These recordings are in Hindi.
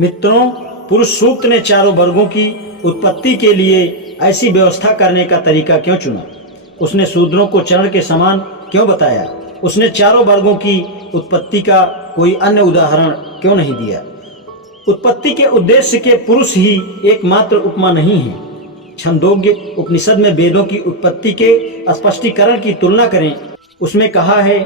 मित्रों, पुरुष सूक्त ने चारों वर्गों की उत्पत्ति के लिए ऐसी व्यवस्था करने का तरीका क्यों चुना? उसने शूद्रों को चरण के समान क्यों बताया? उसने चारों वर्गों की उत्पत्ति का कोई अन्य उदाहरण क्यों नहीं दिया? उत्पत्ति के उद्देश्य के पुरुष ही एकमात्र उपमा नहीं है। छंदोग्य उपनिषद में वेदों की उत्पत्ति के स्पष्टीकरण की तुलना करें। उसमें कहा है,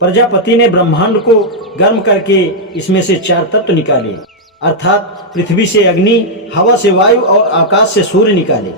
प्रजापति ने ब्रह्मांड को गर्म करके इसमें से 4 तत्व निकाले, अर्थात पृथ्वी से अग्नि, हवा से वायु और आकाश से सूर्य निकाले।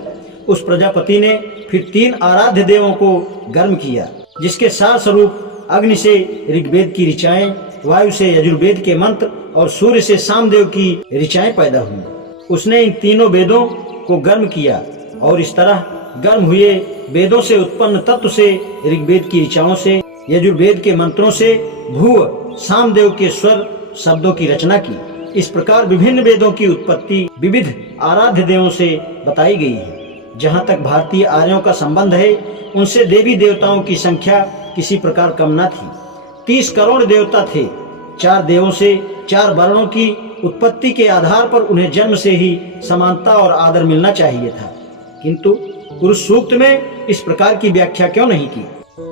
उस प्रजापति ने फिर 3 आराध्य देवों को गर्म किया, जिसके सार स्वरूप अग्नि से ऋग्वेद की ऋचाएं, वायु से यजुर्वेद के मंत्र और सूर्य से सामदेव की ऋचाएं पैदा हुई। उसने इन तीनों वेदों को गर्म किया और इस तरह गर्म हुए वेदों से उत्पन्न तत्व से, ऋग्वेद की ऋचाओं से, यजुर्वेद के मंत्रों से भुव सामदेव के स्वर शब्दों की रचना की। इस प्रकार विभिन्न वेदों की उत्पत्ति विविध आराध्य देवों से बताई गई है। जहाँ तक भारतीय आर्यों का संबंध है, उनसे देवी देवताओं की संख्या किसी प्रकार कम न थी। 30 करोड़ देवता थे। 4 देवों से 4 वर्णों की उत्पत्ति के आधार पर उन्हें जन्म से ही समानता और आदर मिलना चाहिए था, किंतु पुरुष सूक्त में इस प्रकार की व्याख्या क्यों नहीं की?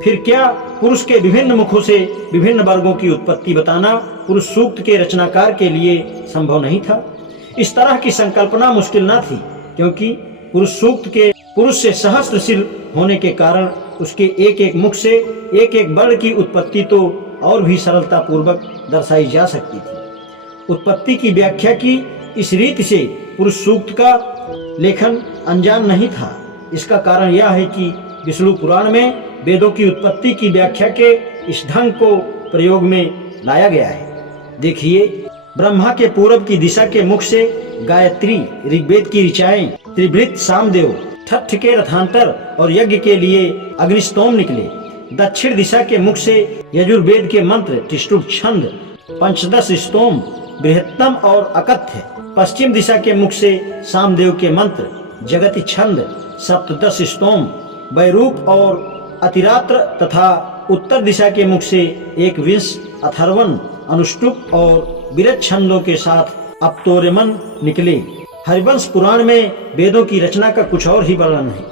फिर क्या पुरुष के विभिन्न मुखों से विभिन्न वर्गों की उत्पत्ति बताना पुरुष सूक्त के रचनाकार के लिए संभव नहीं था? इस तरह की संकल्पना मुश्किल न थी, क्योंकि पुरुष सूक्त के पुरुष से सहस्त्रशील होने के कारण उसके एक एक मुख से एक एक वर्ण की उत्पत्ति तो और भी सरलता पूर्वक दर्शाई जा सकती थी। उत्पत्ति की व्याख्या की इस रीति से पुरुष सूक्त का लेखन अनजान नहीं था। इसका कारण यह है कि विष्णु पुराण में वेदों की उत्पत्ति की व्याख्या के इस ढंग को प्रयोग में लाया गया है। देखिए, ब्रह्मा के पूर्व की दिशा के मुख से गायत्री, ऋग्वेद की ऋचाएं, त्रिवृत सामदेव, ठट्ठ के रथांतर और यज्ञ के लिए अग्निस्तोम निकले। दक्षिण दिशा के मुख से यजुर्वेद के मंत्र, त्रिष्टुप छंद, पंचदश स्तोम, बृहत्तम और अकथ्य। पश्चिम दिशा के मुख से सामदेव के मंत्र, जगति छंद, सप्तदश स्तोम, वैरूप और अतिरात्र तथा उत्तर दिशा के मुख से 21 अथर्वण, अनुष्टुप और विरत छंदों के साथ अपतोरेमन निकले। हरिवंश पुराण में वेदों की रचना का कुछ और ही वर्णन है।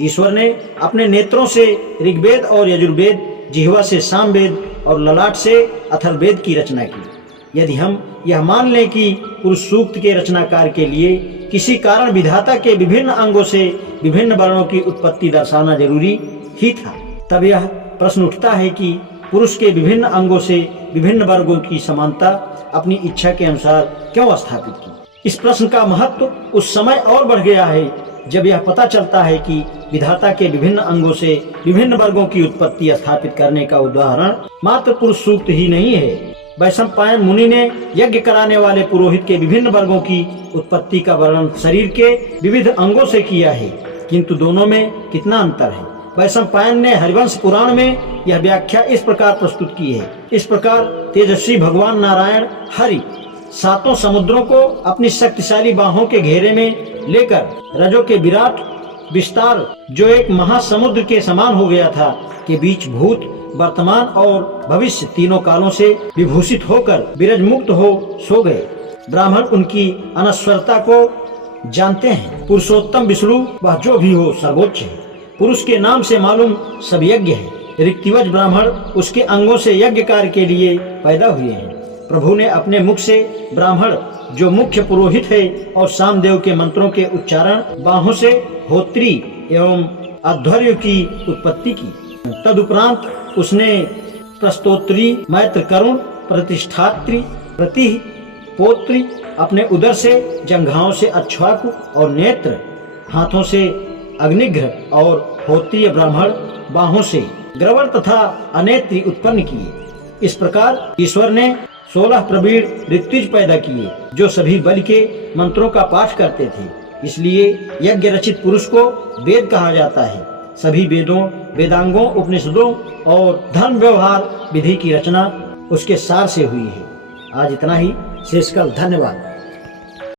ईश्वर ने अपने नेत्रों से ऋग्वेद और यजुर्वेद, जिह्वा से सामवेद और ललाट से अथर्ववेद की रचना की। यदि हम यह मान लें कि पुरुष सूक्त के रचनाकार के लिए किसी कारण विधाता के विभिन्न अंगों से विभिन्न वर्णों की उत्पत्ति दर्शाना जरूरी ही था, तब यह प्रश्न उठता है कि पुरुष के विभिन्न अंगों से विभिन्न वर्गों की समानता अपनी इच्छा के अनुसार क्यों स्थापित की? इस प्रश्न का महत्व उस समय और बढ़ गया है जब यह पता चलता है कि विधाता के विभिन्न अंगों से विभिन्न वर्गों की उत्पत्ति स्थापित करने का उदाहरण मात्र पुरुष सूक्त ही नहीं है। वैशंपायन मुनि ने यज्ञ कराने वाले पुरोहित के विभिन्न वर्गों की उत्पत्ति का वर्णन शरीर के विविध अंगों से किया है, किंतु दोनों में कितना अंतर है। वैशंपायन ने हरिवंश पुराण में यह व्याख्या इस प्रकार प्रस्तुत की है। इस प्रकार तेजस्वी भगवान नारायण हरि 7 समुद्रों को अपनी शक्तिशाली बाहों के घेरे में लेकर रजो के विराट विस्तार, जो एक महासमुद्र के समान हो गया था, के बीच भूत, वर्तमान और भविष्य तीनों कालों से विभूषित होकर विरज मुक्त हो सो गए। ब्राह्मण उनकी अनश्वरता को जानते हैं। पुरुषोत्तम विष्णु वह जो भी हो सर्वोच्च है। पुरुष के नाम से मालूम सब यज्ञ है। ऋक्तिवज ब्राह्मण उसके अंगों से यज्ञ कार्य के लिए पैदा हुए हैं। प्रभु ने अपने मुख से ब्राह्मण, जो मुख्य पुरोहित है, और सामदेव के मंत्रों के उच्चारण बाहों से होत्री एवं अध्वर्य की उत्पत्ति की। तदुपरांत उसने प्रस्तोत्री, मैत्र, करुण, प्रतिष्ठात्री, प्रति, पोत्री, अपने उदर से जंघाओं से अक्षवाकु और नेत्र, हाथों से अग्निघ्र और होत्रीय ब्राह्मण बाहों से ग्रवण तथा अनेत्री उत्पन्न किए। इस प्रकार ईश्वर ने 16 प्रवीण ऋत्विज पैदा किए, जो सभी बलि के मंत्रों का पाठ करते थे। इसलिए यज्ञ रचित पुरुष को वेद कहा जाता है। सभी वेदों, वेदांगों, उपनिषदों और धर्म व्यवहार विधि की रचना उसके सार से हुई है। आज इतना ही। शेषकाल। धन्यवाद।